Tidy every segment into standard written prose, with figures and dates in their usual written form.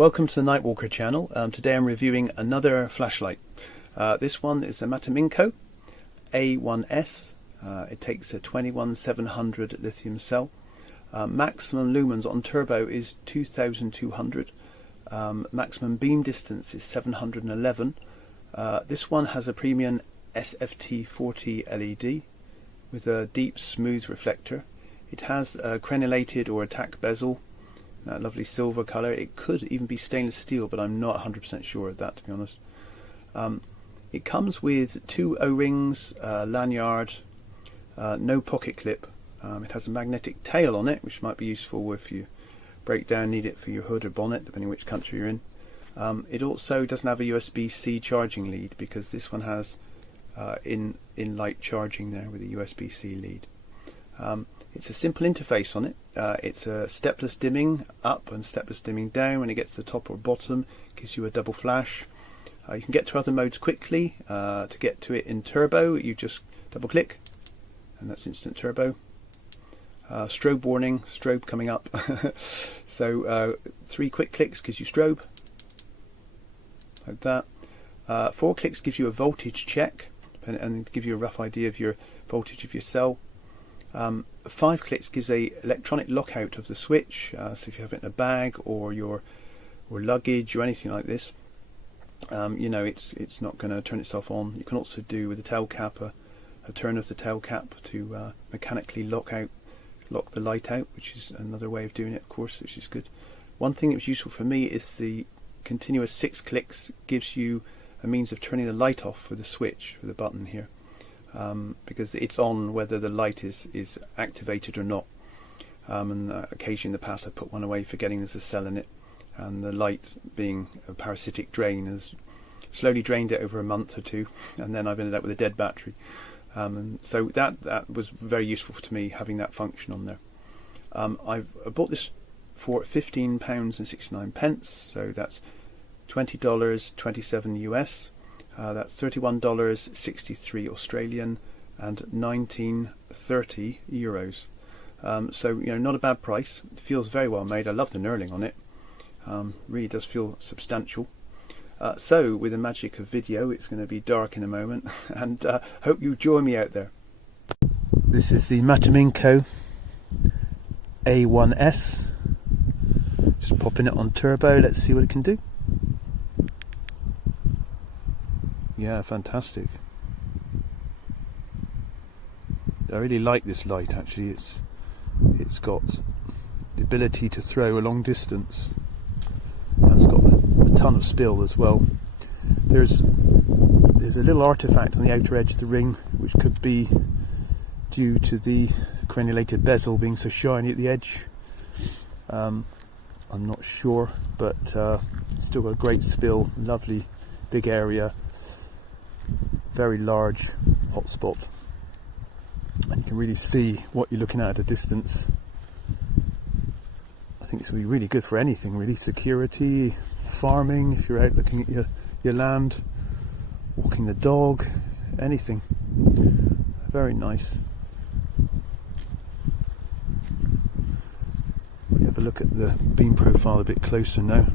Welcome to the Nightwalker channel. Today I'm reviewing another flashlight. This one is a Mateminco A1S. It takes a 21700 lithium cell. Maximum lumens on turbo is 2200. Maximum beam distance is 711. This one has a premium SFT40 LED with a deep smooth reflector. It has a crenulated or attack bezel, that lovely silver colour. It could even be stainless steel, but I'm not 100% sure of that, to be honest. It comes with two O-rings, lanyard, no pocket clip. It has a magnetic tail on it, which might be useful if you break down, need it for your hood or bonnet, depending which country you're in. It also doesn't have a USB-C charging lead, because this one has in-light charging there with a USB-C lead. It's a simple interface on it. It's a stepless dimming up and stepless dimming down. When it gets to the top or bottom, it gives you a double flash. You can get to other modes quickly. To get to it in turbo, you just double click and that's instant turbo. Strobe warning, strobe coming up. So 3 quick clicks gives you strobe, like that. 4 clicks gives you a voltage check and gives you a rough idea of your voltage of your cell. 5 clicks gives a electronic lockout of the switch, so if you have it in a bag or your luggage or anything like this, you know it's not going to turn itself on. You can also do with the tail cap a turn of the tail cap to mechanically lock the light out, which is another way of doing it, of course, which is good. One thing that was useful for me is the continuous 6 clicks gives you a means of turning the light off with a switch, with a button here. Because it's on whether the light is activated or not, and occasionally in the past I put one away forgetting there's a cell in it, and the light, being a parasitic drain, has slowly drained it over a month or two, and then I've ended up with a dead battery. And so that was very useful to me, having that function on there. I bought this for £15.69, so that's $20, 27 US. That's $31.63 Australian and 19.30 euros. So, you know, not a bad price. It feels very well made. I love the knurling on it. Really does feel substantial. So with the magic of video, it's going to be dark in a moment, and hope you join me out there. This is the Mateminco A1S. Just popping it on turbo. Let's see what it can do. Yeah, fantastic. I really like this light, actually. It's got the ability to throw a long distance, and it's got a ton of spill as well. There's a little artifact on the outer edge of the ring, which could be due to the crenulated bezel being so shiny at the edge. I'm not sure, but it's still got a great spill, lovely big area. Very large hotspot, and you can really see what you're looking at a distance. I think this would be really good for anything, really. Security, farming, if you're out looking at your land, walking the dog, anything. Very nice. We have a look at the beam profile a bit closer now.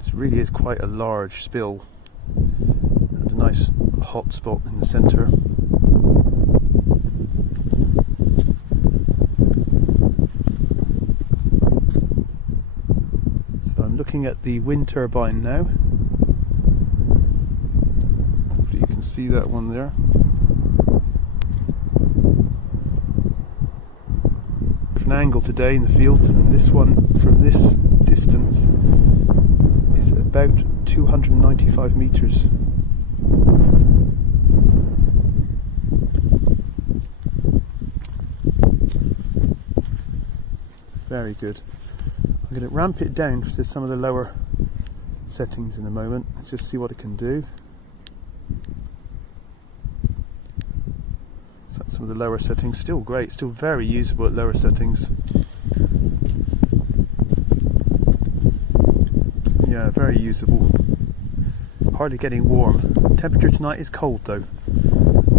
This really is quite a large spill. And a nice hot spot in the centre. So I'm looking at the wind turbine now. Hopefully you can see that one there. An angle today in the fields, and this one from this distance is about 295 meters. Very good. I'm going to ramp it down to some of the lower settings in a moment. Let's just see what it can do. So that's some of the lower settings. Still great, still very usable at lower settings. Yeah, very usable. Hardly getting warm. Temperature tonight is cold though.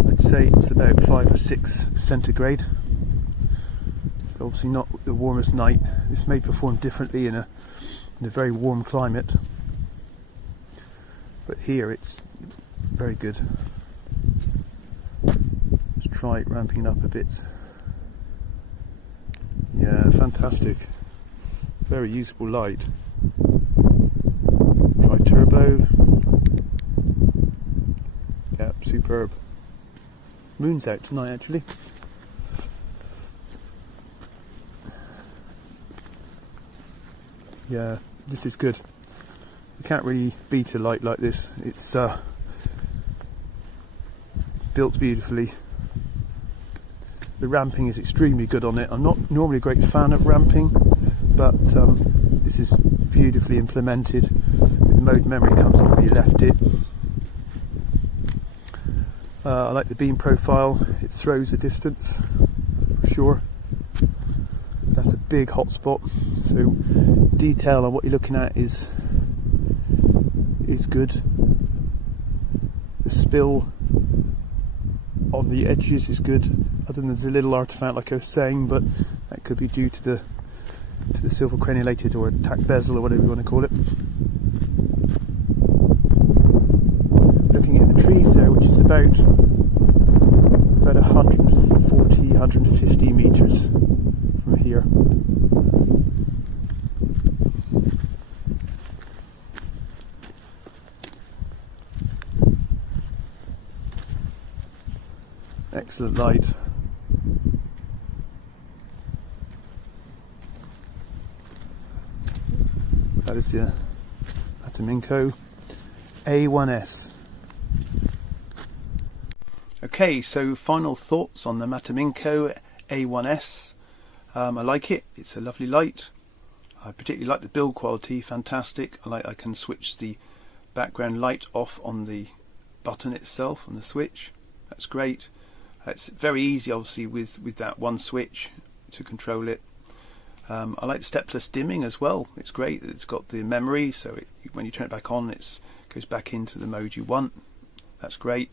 I'd say it's about 5 or 6 centigrade. Obviously not the warmest night. This may perform differently in a very warm climate, but here it's very good. Let's try ramping it up a bit. Yeah, fantastic. Very usable light. Try turbo. Yeah, superb. Moon's out tonight actually. Yeah, this is good. You can't really beat a light like this. It's built beautifully. The ramping is extremely good on it. I'm not normally a great fan of ramping, but this is beautifully implemented. With mode memory, it comes on where you left it. I like the beam profile. It throws the distance for sure. That's a big hotspot. So detail on what you're looking at is good. The spill on the edges is good, other than there's a little artifact like I was saying, but that could be due to the silver crenulated or tack bezel or whatever you want to call it. Looking at the trees there, which is about 140-150 meters from here. Excellent light. That is the Mateminco A1S. Okay, so final thoughts on the Mateminco A1S. I like it. It's a lovely light. I particularly like the build quality. Fantastic. I can switch the background light off on the button itself on the switch. That's great. It's very easy, obviously, with that one switch to control it. I like stepless dimming as well. It's great. It's got the memory, so when you turn it back on, it goes back into the mode you want. That's great.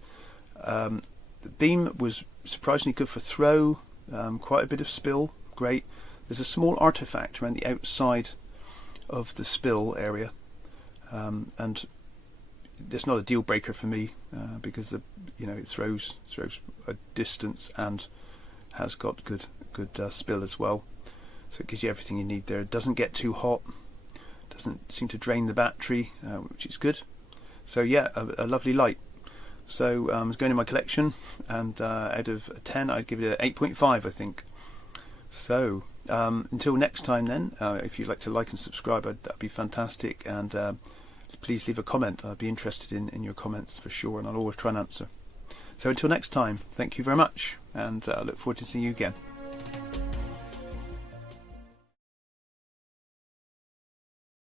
The beam was surprisingly good for throw. Quite a bit of spill. Great. There's a small artifact around the outside of the spill area, and it's not a deal breaker for me because it throws a distance and has got good spill as well. So it gives you everything you need there. It doesn't get too hot, doesn't seem to drain the battery, which is good. So yeah, a lovely light. So it's going in my collection, and out of 10 I'd give it an 8.5 I think. So until next time then, if you'd like to like and subscribe, that'd be fantastic, and please leave a comment. I'd be interested in your comments for sure, and I'll always try and answer. So until next time, thank you very much, and I look forward to seeing you again.